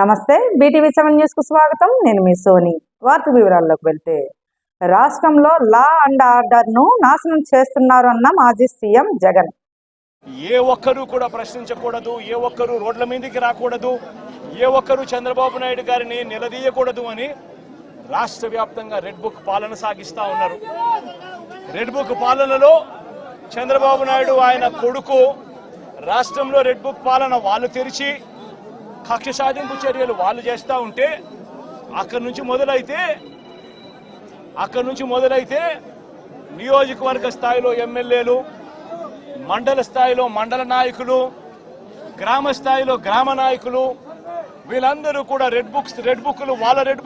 నమస్తే BTV 7 news కు స్వాగతం. నేను మీ సోని. వార్త వివరాల్లోకి వెళ్తే రాష్ట్రంలో లా అండ్ ఆర్డర్ ను నాశనం చేస్తున్నారు అన్న మాజీ సీఎం జగన్. ఏ ఒక్కరూ కూడా ప్రశ్నించకూడదు, ఏ ఒక్కరూ రోడ్ల మీదకి రాకూడదు, ఏ ఒక్కరూ చంద్రబాబు నాయుడు గారిని నిలదీయకూడదు అని రాష్ట్ర వ్యాప్తంగా రెడ్ బుక్ పాలన సాగిస్తా ఉన్నారు. రెడ్ బుక్ పాలనలో చంద్రబాబు నాయుడు ఆయన కొడుకు రాష్ట్రంలో రెడ్ బుక్ పాలన వాళ్ళు తెరిచి కక్ష సాధింపు చర్యలు వాళ్ళు చేస్తూ ఉంటే అక్కడి నుంచి మొదలైతే నియోజకవర్గ స్థాయిలో ఎమ్మెల్యేలు, మండల స్థాయిలో మండల నాయకులు, గ్రామ స్థాయిలో గ్రామ నాయకులు వీళ్ళందరూ కూడా రెడ్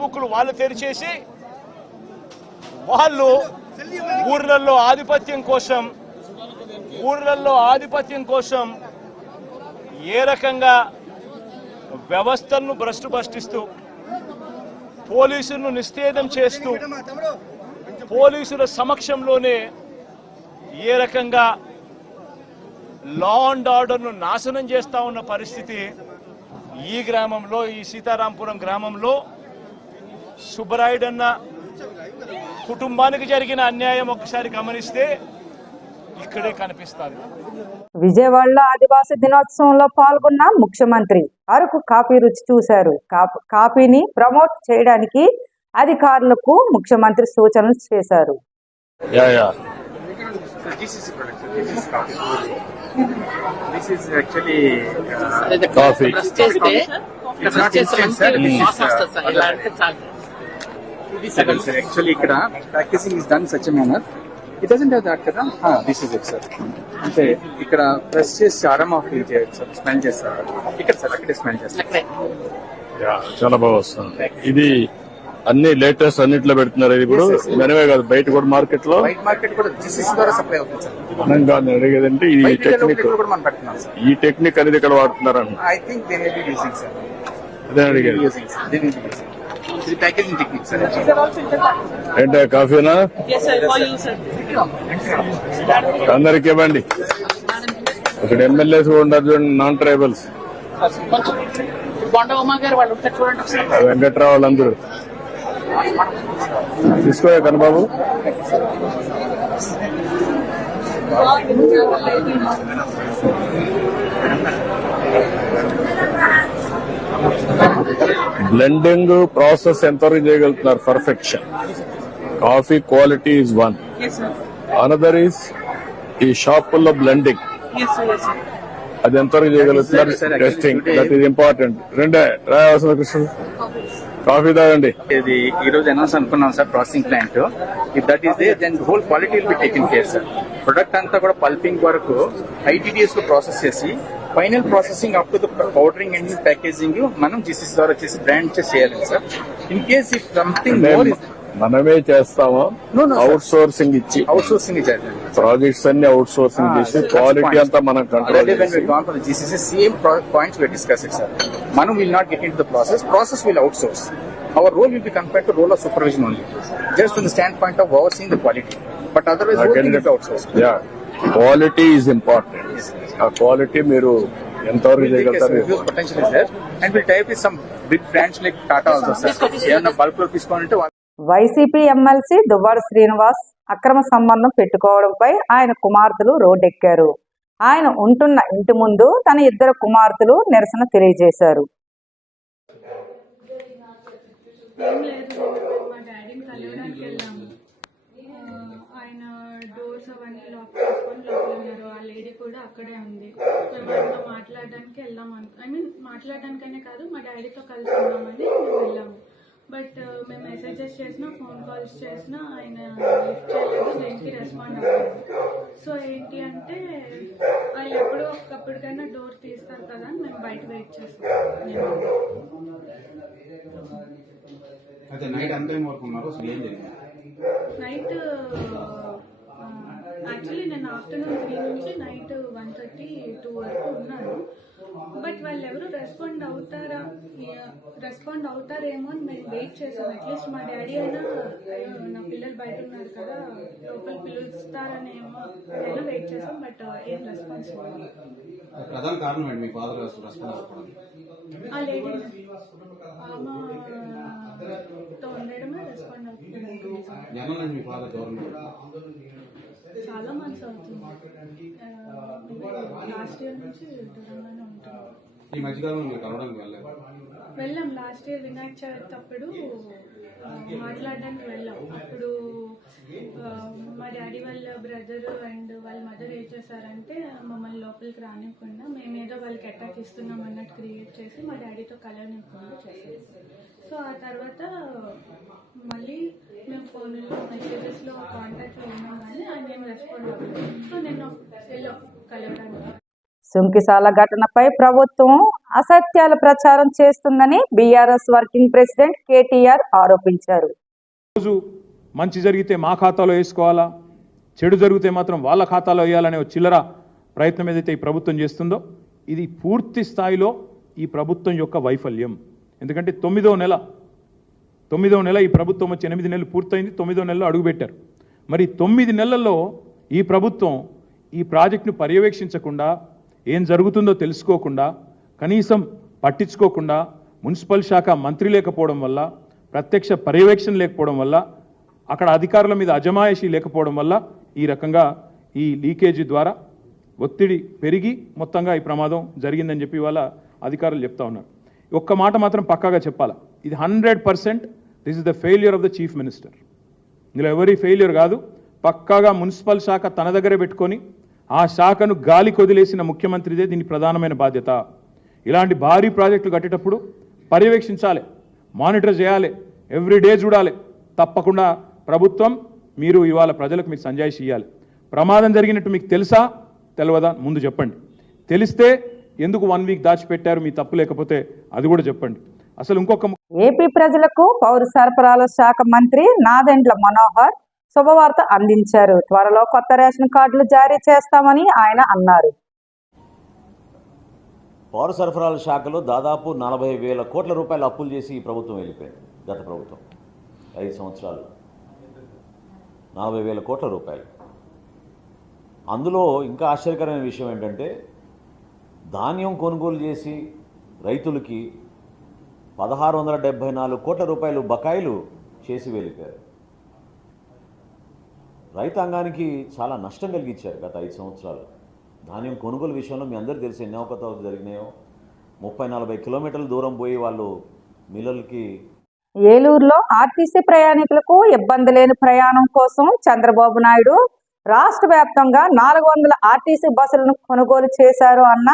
బుక్లు వాళ్ళు తెరిచేసి వాళ్ళు ఊర్లలో ఆధిపత్యం కోసం ఏ రకంగా వ్యవస్థలను భ్రష్టుపట్టిస్తూ పోలీసులను నిస్తేదం చేస్తూ పోలీసుల సమక్షంలోనే ఏ రకంగా లా అండ్ ఆర్డర్ను నాశనం చేస్తా ఉన్న పరిస్థితి ఈ గ్రామంలో, ఈ సీతారాంపురం గ్రామంలో సుబ్బరాయుడన్న కుటుంబానికి జరిగిన అన్యాయం ఒకసారి గమనిస్తే ఇక్కడే కనిపిస్తుంది. విజయవాడలో ఆదివాసీ దినోత్సవంలో పాల్గొన్న ముఖ్యమంత్రి అరకు కాఫీ రుచి చూశారు. కాఫీని ప్రమోట్ చేయడానికి అధికారులకు ముఖ్యమంత్రి సూచనలు చేశారు. ఇక్కడ practising is done such a manner. It doesn't have that కదా. This is it sir. అంటే ఇక్కడ ప్రెస్ చేసి ఆరామ్ ఆఫ్ ఫీల్ చేయొచ్చు సార్. స్మెల్ చేస్తారు ఇక్కడ సార్, అక్కడే స్మెల్ చేస్తారు. చాలా బాగా వస్తుంది. ఇది అన్ని లేటెస్ట్ అన్నిట్లో పెడుతున్నారు. ఇది ఇప్పుడు మనమే కాదు, బయట కూడా మార్కెట్ లో, బయట మార్కెట్ కూడా జీసీసీ ద్వారా సప్లై అవుతుంది సార్. మనం కాదు అడిగేదంటే ఈ టెక్నిక్ కూడా మనం పెడుతున్నాం సార్. ఈ టెక్నిక్ అనేది ఇక్కడ వాడుతున్నారు అన్న. I think they may be using sir. అదే అడిగేది. ఇది ప్యాకేజింగ్ టెక్నిక్ సార్. ఏంటో కాఫీనా? అందరికి ఇవ్వండి. ఇక్కడ ఎమ్మెల్యేస్ కూడా ఉన్నారు చూడండి, నాన్ ట్రైబల్స్, వెంకట్రావు వాళ్ళందరూ తీసుకో కన్నబాబు. బ్లెండింగ్ ప్రాసెస్ ఎంతవరకు చేయగలుగుతున్నారు? Perfection. Coffee quality is one. Another is ఈ షాపుల్లో బ్లెండింగ్, అది ఎంతవరకు చేయగలుగుతున్నారు? Testing, that is important. రెండే రాయవలసిన కృష్ణ కాఫీ తాగండి. ఇది ఈ రోజు అనౌన్స్ అనుకున్నాం sir, processing plant. If that is there then whole quality will be taken care sir. Product అంతా కూడా పల్పింగ్ వరకు ఐటీడీఎస్ లో ప్రాసెస్ చేసి final processing up to the powdering and packaging మనం జీసీసీ ద్వారా చేసి బ్రాండ్ చేయాలి sir. In case if something more మనమే చేస్తామా? అవుట్ సోర్సింగ్ ఇచ్చి ప్రాజెక్ట్స్ అన్ని అవుట్ సోర్సింగ్ చేసి క్వాలిటీ అంతా మనం control GCC same points will discuss it sir. మనం will not get in to the process will out source. Our role will be compared to role of supervision only, just from the standpoint of overseeing the quality. But otherwise, everything is outsourced. Yeah, quality is important. Quality మీరు ఎంతవరకు చేయగలుగుతారు? Potential is there, and we'll tie up with some big brands like Tata also, sir. ఏమన్నా bulk లో తీసుకోవాలంటే YCP MLC Duvvada Srinivas అక్రమ సంబంధం పెట్టుకోవడంపై ఆయన కుమార్తెలు రోడ్డెక్కారు. ఆయన ఉంటున్న ఇంటి ముందు తన ఇద్దరు కుమార్తెలు నిరసన తెలియజేశారు. ఏం లేదు, మా డాడీని కలవడానికి వెళ్ళాము. ఆయన డోర్స్ అవన్నీ లాక్ చేసుకొని లోపల ఉన్నారు. ఆ లేడీ కూడా అక్కడే ఉంది. మేము ఆయనతో మాట్లాడడానికి వెళ్దాం మాట్లాడడానికనే కాదు, మా డాడీతో కలిసి ఉన్నామని మేము వెళ్ళాము. బట్ మేము మెసేజెస్ చేసినా, ఫోన్ కాల్స్ చేసినా ఆయన లిఫ్ట్ చేయలేదు, దేనికి రెస్పాండ్ అవ్వలేదు. సో ఏంటి అంటే వాళ్ళు ఎప్పుడో ఒకప్పటికైనా డోర్ తీస్తారు కదా అని మేము బయట వెయిట్ చేస్తాం. నైట్ యాక్చువల్లీ నేను ఆఫ్టర్నూన్ 3 నుంచి నైట్ 1:30, 2 వరకు ఉన్నాను. బట్ వాళ్ళు ఎవరు రెస్పాండ్ అవుతారేమో అని మేము వెయిట్ చేసాం. అట్లీస్ట్ మా డాడీ అయినా నా పిల్లలు బయట ఉన్నారు కదా, లోపల పిలుస్తారనేమో అయినా వెయిట్ చేసాం. బట్ ఏం రెస్పాన్స్ లేదు. ప్రధాన కారణం ఏంటి మీ ఫాదర్ రెస్పాన్స్ అవ్వడానికి? ఆ లేడీ ఆమెతో ఉండడమే రెస్పాండ్ అవుతుంది. చాలా మంత్స్ అవుతుంది. లాస్ట్ ఇయర్ నుంచి దూరంగానే ఉంటుంది. ఈ మధ్యకాలంలో కలవడానికి వెళ్ళాం. లాస్ట్ ఇయర్ వినాయక చవితి అప్పుడు మాట్లాడడానికి వెళ్ళాం. అప్పుడు మా డాడీ వాళ్ళ బ్రదర్ అండ్ వాళ్ళ మదర్ ఏం చేశారంటే మమ్మల్ని లోపలికి రానివ్వకుండా మేమేదో వాళ్ళకి అటాక్ ఇస్తున్నాం అన్నట్టు క్రియేట్ చేసి మా డాడీతో కలవనివ్వకుండా చేశారు. సో ఆ తర్వాత మళ్ళీ మేము ఫోన్లో మెసేజెస్లో కాంటాక్ట్లో ఉన్నాం కానీ ఆయన ఏం రెస్పాండ్ అవ్వలేదు. సో నేను వెళ్ళాం కలవడానికి. సుంకిసాల ఘటనపై ప్రభుత్వం అసత్యాల ప్రచారం చేస్తుందని బీఆర్ఎస్ వర్కింగ్ ప్రెసిడెంట్ కేటీఆర్ ఆరోపించారు. రోజు మంచి జరిగితే మా ఖాతాలో వేసుకోవాలా, చెడు జరిగితే మాత్రం వాళ్ళ ఖాతాలో వేయాలనే చిల్లర ప్రయత్నం ఏదైతే ఈ ప్రభుత్వం చేస్తుందో ఇది పూర్తి స్థాయిలో ఈ ప్రభుత్వం యొక్క వైఫల్యం. ఎందుకంటే 9వ నెల ఈ ప్రభుత్వం వచ్చి 8 నెలలు పూర్తయింది. 9వ నెలలో అడుగుపెట్టారు. మరి 9 నెలల్లో ఈ ప్రభుత్వం ఈ ప్రాజెక్టును పర్యవేక్షించకుండా, ఏం జరుగుతుందో తెలుసుకోకుండా, కనీసం పట్టించుకోకుండా, మున్సిపల్ శాఖ మంత్రి లేకపోవడం వల్ల, ప్రత్యక్ష పర్యవేక్షణ లేకపోవడం వల్ల, అక్కడ అధికారుల మీద అజమాయిషీ లేకపోవడం వల్ల ఈ రకంగా ఈ లీకేజీ ద్వారా ఒత్తిడి పెరిగి మొత్తంగా ఈ ప్రమాదం జరిగిందని చెప్పి వాళ్ళ అధికారులు చెప్తా ఉన్నారు. ఒక్క మాట మాత్రం పక్కాగా చెప్పాలా, ఇది 100% this is the failure of the chief minister. ఇందులో ఎవరి ఫెయిల్యూర్ కాదు. పక్కాగా మున్సిపల్ శాఖ తన దగ్గరే పెట్టుకొని ఆ శాఖను గాలి కొదిలేసిన ముఖ్యమంత్రిదే దీని ప్రధానమైన బాధ్యత. ఇలాంటి భారీ ప్రాజెక్టులు కట్టేటప్పుడు పర్యవేక్షించాలి, మానిటర్ చేయాలి, ఎవ్రీడే చూడాలి. తప్పకుండా ప్రభుత్వం మీరు ఇవాళ ప్రజలకు మీరు సంజాయిషి ఇవ్వాలి. ప్రమాదం జరిగినట్టు మీకు తెలుసా తెలియదా ముందు చెప్పండి. తెలిస్తే ఎందుకు 1 వీక్ దాచిపెట్టారు, మీ తప్పు లేకపోతే అది కూడా చెప్పండి. అసలు ఇంకొక ఏపీ ప్రజలకు పౌర సరఫరాల శాఖ మంత్రి నాదెండ్ల మనోహర్ శుభవార్త అందించారు. త్వరలో కొత్త రేషన్ కార్డులు జారీ చేస్తామని ఆయన అన్నారు. పౌర సరఫరాల శాఖలో దాదాపు 40,000 కోట్ల రూపాయలు అప్పులు చేసి ఈ ప్రభుత్వం వెళ్ళిపోయింది. గత ప్రభుత్వం 5 సంవత్సరాలు 40,000 కోట్ల రూపాయలు. అందులో ఇంకా ఆశ్చర్యకరమైన విషయం ఏంటంటే ధాన్యం కొనుగోలు చేసి రైతులకి 1,674 కోట్ల రూపాయలు బకాయిలు చేసి వెళ్ళిపోయారు. రైతాంగానికి చాలా నష్టం కలిగించారు గత 5 సంవత్సరాలు. ధాన్యం కొనుగోలు విషయంలో మీ అందరికీ తెలిసి ఎన్ని అవకతవకలు జరిగినాయో. 30-40 కిలోమీటర్ల దూరం పోయి వాళ్ళు మిల్లర్లకి. ఏలూరులో ఆర్టీసీ ప్రయాణికులకు ఇబ్బంది లేని ప్రయాణం కోసం చంద్రబాబు నాయుడు రాష్ట్ర వ్యాప్తంగా 400 ఆర్టీసీ బస్సులను కొనుగోలు చేశారు అన్న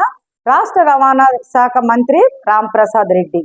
రాష్ట్ర రవాణా శాఖ మంత్రి రాంప్రసాద్ రెడ్డి.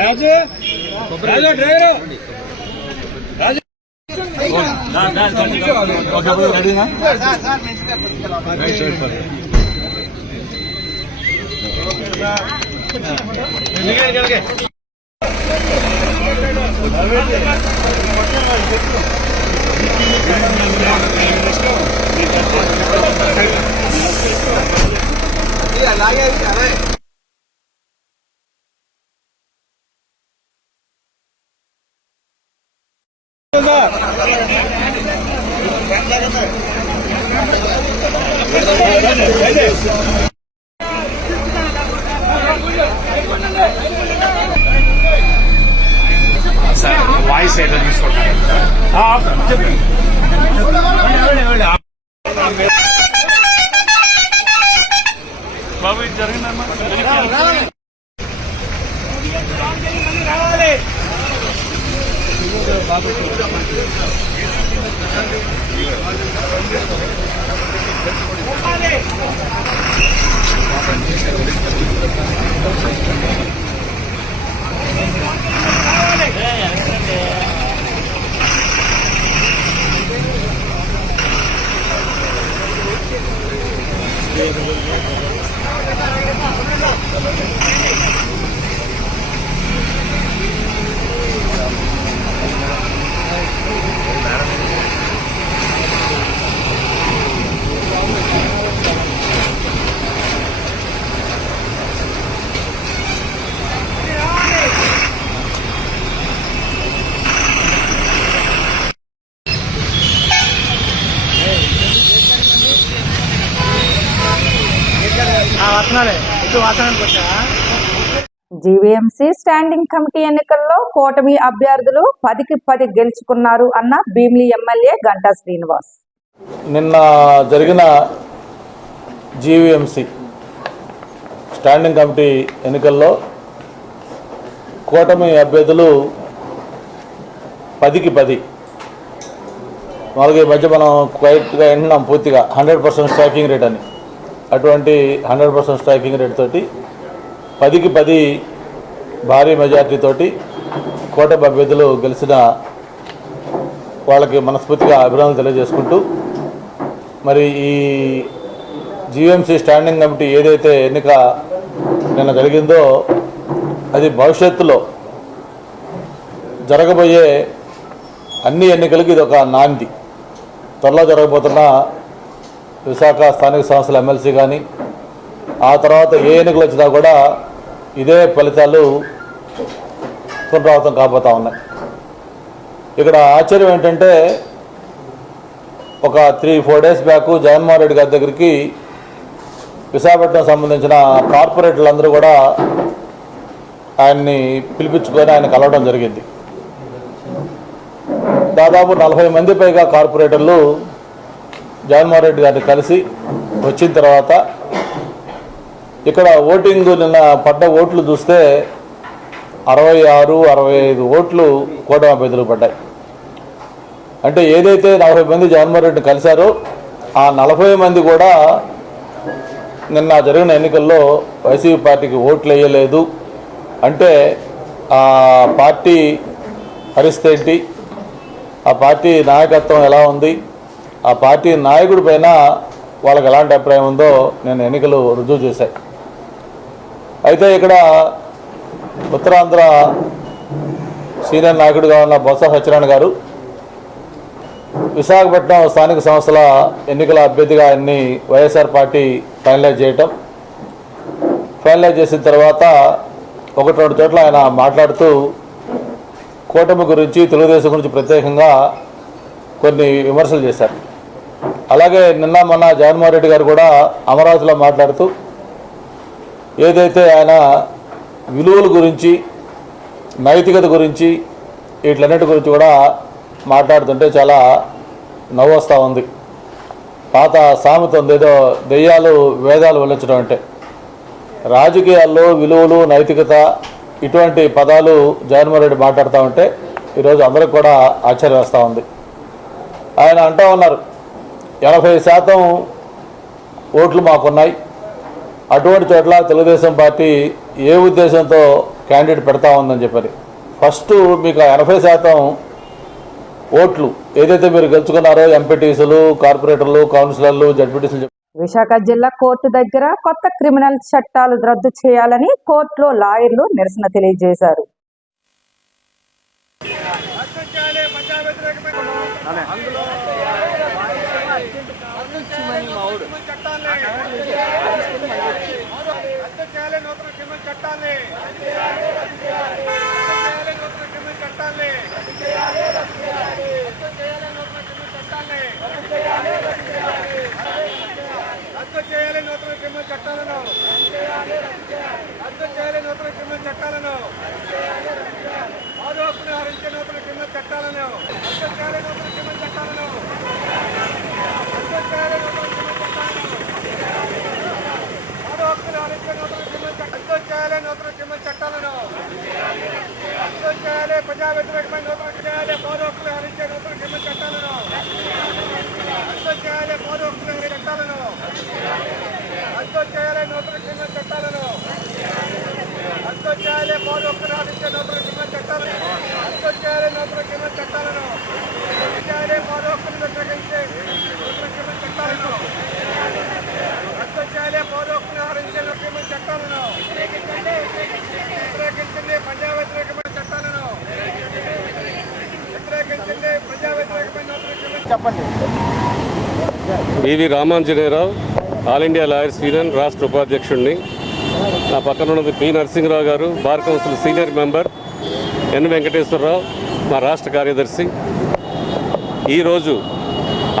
రాజు డ్రైవర్ వాయిస్ ఏదో తీసుకుంటారు. బాబు ఇది జరిగిందమ్మా. బాబు జీవీఎంసీ స్టాండింగ్ కమిటీ ఎన్నికల్లో కూటమి అభ్యర్థులు 10కి 10 గెలుచుకున్నారు అన్న భీమిలి ఎమ్మెల్యే గంటా శ్రీనివాస్. నిన్న జరిగిన జీవీఎంసీ స్టాండింగ్ కమిటీ ఎన్నికల్లో కూటమి అభ్యర్థులు 10కి 10. మామూలుగా ఈ మధ్య మనం క్వైట్గా వింటున్నాం పూర్తిగా 100% స్ట్రైకింగ్ రేట్ అని. అటువంటి 100% స్ట్రైకింగ్ రేట్ తోటి 10కి 10 భారీ మెజార్టీ తోటి కూటమి అభ్యర్థులు గెలిచిన వాళ్ళకి మనస్ఫూర్తిగా అభినందనలు తెలియజేసుకుంటూ, మరి ఈ జీవీఎంసీ స్టాండింగ్ కమిటీ ఏదైతే ఎన్నిక నిన్న జరిగిందో అది భవిష్యత్తులో జరగబోయే అన్ని ఎన్నికలకి ఇది ఒక నాంది. త్వరలో జరగబోతున్న విశాఖ స్థానిక సంస్థల ఎమ్మెల్సీ కానీ ఆ తర్వాత ఏ ఎన్నికలు వచ్చినా కూడా ఇదే ఫలితాలు పునరావృతం కాబోతూ ఉన్నాయి. ఇక్కడ ఆశ్చర్యం ఏంటంటే ఒక 3-4 డేస్ బ్యాక్ జగన్మోహన్ రెడ్డి గారి దగ్గరికి విశాఖపట్నం సంబంధించిన కార్పొరేటర్లందరూ కూడా ఆయన్ని పిలిపించుకొని ఆయన కలవడం జరిగింది. దాదాపు 40 మంది పైగా కార్పొరేటర్లు జగన్మోహన్ రెడ్డి గారిని కలిసి వచ్చిన తర్వాత ఇక్కడ ఓటింగ్ నిన్న పడ్డ ఓట్లు చూస్తే 66-65 ఓట్లు కూటమి అభ్యర్థులకు పడ్డాయి. అంటే ఏదైతే 40 మంది జగన్మోహన్ రెడ్డిని కలిశారో ఆ 40 మంది కూడా నిన్న జరిగిన ఎన్నికల్లో వైసీపీ పార్టీకి ఓట్లు వేయలేదు. అంటే ఆ పార్టీ పరిస్థితి ఏంటి, ఆ పార్టీ నాయకత్వం ఎలా ఉంది, ఆ పార్టీ నాయకుడి పైన వాళ్ళకి ఎలాంటి అభిప్రాయం ఉందో నేను ఎన్నికలు రుజువు చేశాయి. అయితే ఇక్కడ ఉత్తరాంధ్ర సీనియర్ నాయకుడిగా ఉన్న బొత్స సత్యనారాయణ గారు విశాఖపట్నం స్థానిక సంస్థల ఎన్నికల అభ్యర్థిగా ఆయన్ని వైఎస్ఆర్ పార్టీ ఫైనలైజ్ చేసిన తర్వాత 1-2 చోట్ల ఆయన మాట్లాడుతూ కూటమి గురించి, తెలుగుదేశం గురించి ప్రత్యేకంగా కొన్ని విమర్శలు చేశారు. అలాగే నిన్న మొన్న జగన్మోహన్ రెడ్డి గారు కూడా అమరావతిలో మాట్లాడుతూ ఏదైతే ఆయన విలువల గురించి, నైతికత గురించి, వీటిలన్నిటి గురించి కూడా మాట్లాడుతుంటే చాలా నవ్వు వస్తూ ఉంది. పాత సామెత ఉంది, ఏదో దెయ్యాలు వేదాలు వల్లించడం అంటే. రాజకీయాల్లో విలువలు, నైతికత ఇటువంటి పదాలు జగన్మోహన్ రెడ్డి మాట్లాడుతూ ఉంటే ఈరోజు అందరికి కూడా ఆశ్చర్యం వస్తూ ఉంది. ఆయన అంటూ ఉన్నారు 80% ఓట్లు మాకున్నాయి, అటువంటి చోట్ల తెలుగుదేశం పార్టీ ఏ ఉద్దేశంతో క్యాండిడేట్ పెడతా ఉందని చెప్పని. ఫస్ట్ మీకు 80% ఓట్లు ఏదైతే మీరు గెలుచుకున్నారో ఎంపీటీసీలు, కార్పొరేటర్లు, కౌన్సిలర్లు, జడ్పీటీసీలు. విశాఖ జిల్లా కోర్టు దగ్గర కొత్త క్రిమినల్ చట్టాలు రద్దు చేయాలని కోర్టులో లాయర్లు నిరసన తెలియజేశారు. చట్టాలను చేయాలి ప్రజా వ్యతిరేకమైన నూతన చేయాలి పౌరహక్కులు హరించే నూతన క్రిమినల్ చట్టాలను రద్దు చేయాలి పౌరహక్కులు హరించే చట్టాలను రద్దు చేయాలి నూతన క్రిమినల్ చట్టాలను రద్దు చేయాలి పౌరహక్కులు హరించే నూతన క్రిమినల్ చట్టాలను రద్దు చేయాలి నూతన క్రిమినల్ చట్టాలను రద్దు చేయాలి పౌరహక్కులు వ్యతిరేకించే నూతన క్రిమినల్ చట్టాలను రద్దు చేయాలి పౌరహక్కులు హరించే క్రిమినల్ చట్టాలను వ్యతిరేకించండి ప్రజా వ్యతిరేకమైన చట్టాలను వ్యతిరేకించండి ప్రజా వ్యతిరేకమైన చెప్పండి. B V Ramanjaneya Rao, all India lawyers union రాష్ట్ర ఉపాధ్యక్షుడిని. నా పక్కన ఉన్నది P Narasimha Rao garu, bar council senior member. N Venkateswara Rao, మా రాష్ట్ర కార్యదర్శి. ఈరోజు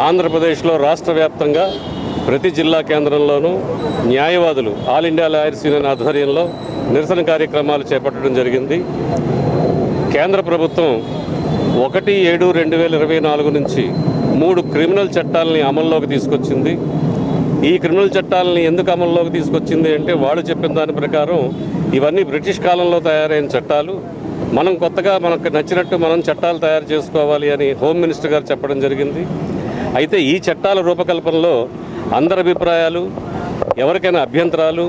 ఆంధ్రప్రదేశ్లో రాష్ట్ర వ్యాప్తంగా ప్రతి జిల్లా కేంద్రంలోనూ న్యాయవాదులు ఆల్ ఇండియా లాయర్స్ యూనియన్ ఆధ్వర్యంలో నిరసన కార్యక్రమాలు చేపట్టడం జరిగింది. కేంద్ర ప్రభుత్వం 1/7/2024 నుంచి 3 క్రిమినల్ చట్టాలని అమల్లోకి తీసుకొచ్చింది. ఈ క్రిమినల్ చట్టాలని ఎందుకు అమల్లోకి తీసుకొచ్చింది అంటే, వాళ్ళు చెప్పిన దాని ప్రకారం ఇవన్నీ బ్రిటిష్ కాలంలో తయారైన చట్టాలు, మనం కొత్తగా మనకు నచ్చినట్టు మనం చట్టాలు తయారు చేసుకోవాలి అని హోమ్ మినిస్టర్ గారు చెప్పడం జరిగింది. అయితే ఈ చట్టాల రూపకల్పనలో అందరి అభిప్రాయాలు, ఎవరికైనా అభ్యంతరాలు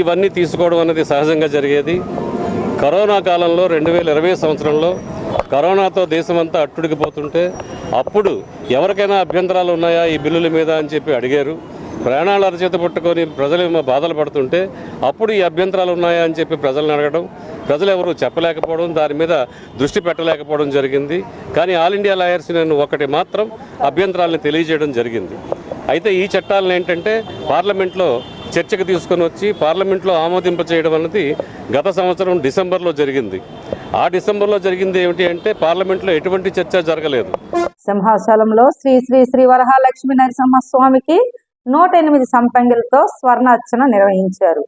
ఇవన్నీ తీసుకోవడం అనేది సహజంగా జరిగేది. కరోనా కాలంలో 2020 సంవత్సరంలో కరోనాతో దేశమంతా అట్టుడికిపోతుంటే అప్పుడు ఎవరికైనా అభ్యంతరాలు ఉన్నాయా ఈ బిల్లుల మీద అని చెప్పి అడిగారు. ప్రాణాలు అరచేత పట్టుకొని ప్రజలు బాధలు పడుతుంటే అప్పుడు ఈ అభ్యంతరాలు ఉన్నాయా అని చెప్పి ప్రజలను అడగడం, ప్రజలు ఎవరు చెప్పలేకపోవడం, దాని మీద దృష్టి పెట్టలేకపోవడం జరిగింది. కానీ ఆల్ ఇండియా లాయర్స్ నేను ఒకటి మాత్రం అభ్యంతరాలను తెలియజేయడం జరిగింది. అయితే ఈ చట్టాలను ఏంటంటే పార్లమెంట్లో చర్చకు తీసుకొని వచ్చి పార్లమెంట్లో ఆమోదింపచేయడం అన్నది గత సంవత్సరం డిసెంబర్లో జరిగింది. ఆ డిసెంబర్లో జరిగింది ఏమిటి అంటే పార్లమెంట్లో ఎటువంటి చర్చ జరగలేదు. సింహాచలంలో శ్రీ శ్రీ శ్రీ వరహాలక్ష్మి నరసింహస్వామికి 108 సంపంగిలతో స్వర్ణార్చన నిర్వహించారు.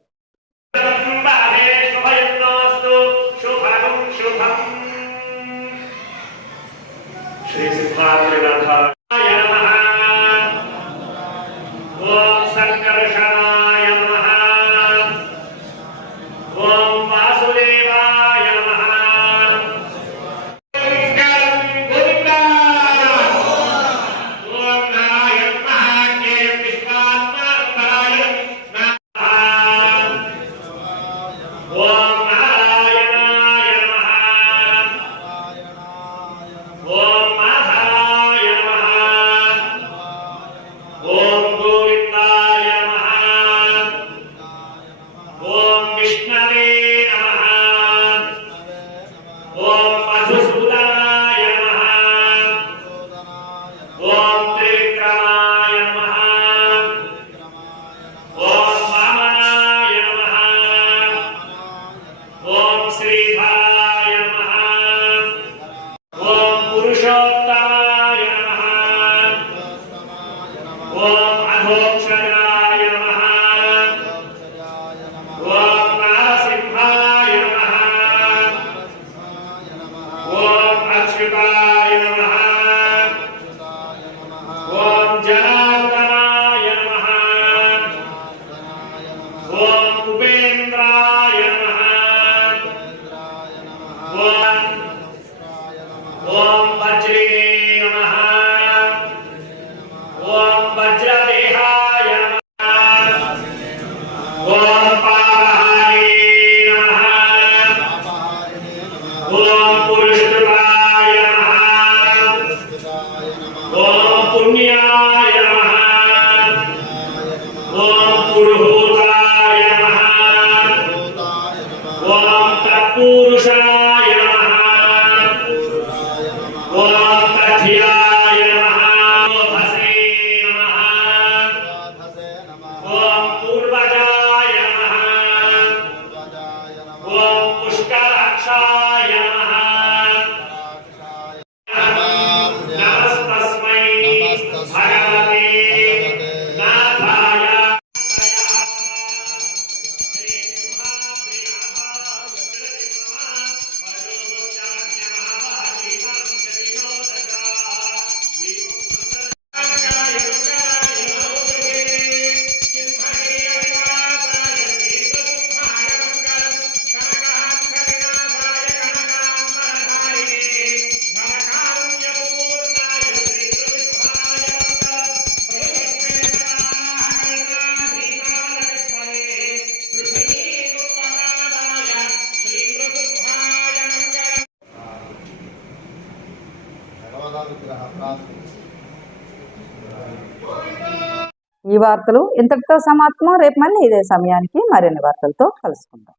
भगवान ఈ వార్తలు ఇంతటితో సమాప్తం. రేపు మళ్ళీ ఇదే సమయానికి మరిన్ని వార్తలతో కలుసుకుందాం.